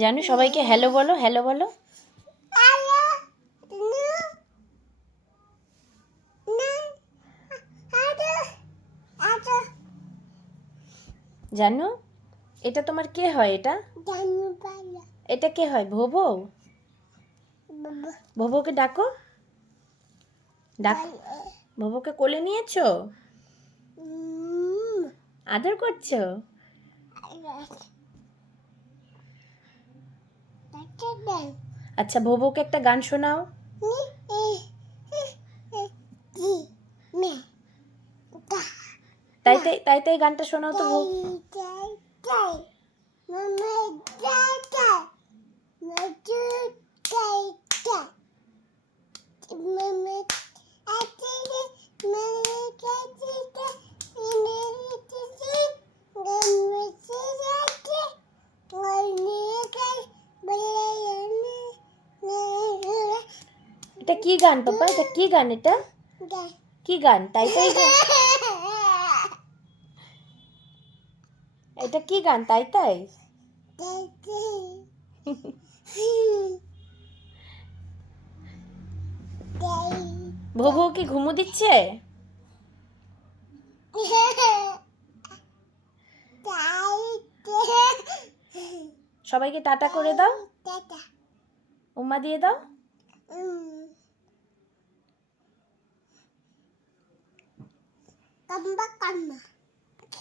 জানু সবাইকে হ্যালো বলো, হ্যালো বলো। জানু এটা তোমার কে হয়? এটা কে হয়? ভোবো। ভোবোকে ডাকো, ডাক। ভোবোকে কোলে নিয়েছো, আদর করছো। আচ্ছা ভোবোকে একটা গান শোনাও। তাই তাই তাই তাই গানটা শোনাও তো। এটা কি গান পাপা? এটা কি গান? এটা কি গান? তাই তাই গান? এটা কি গান? তাই তাই? ভোবো কি ঘুমু দিচ্ছে? সবাইকে টাটা করে দাও, উম্মা দিয়ে দাও। কাম্বা কাম্মা।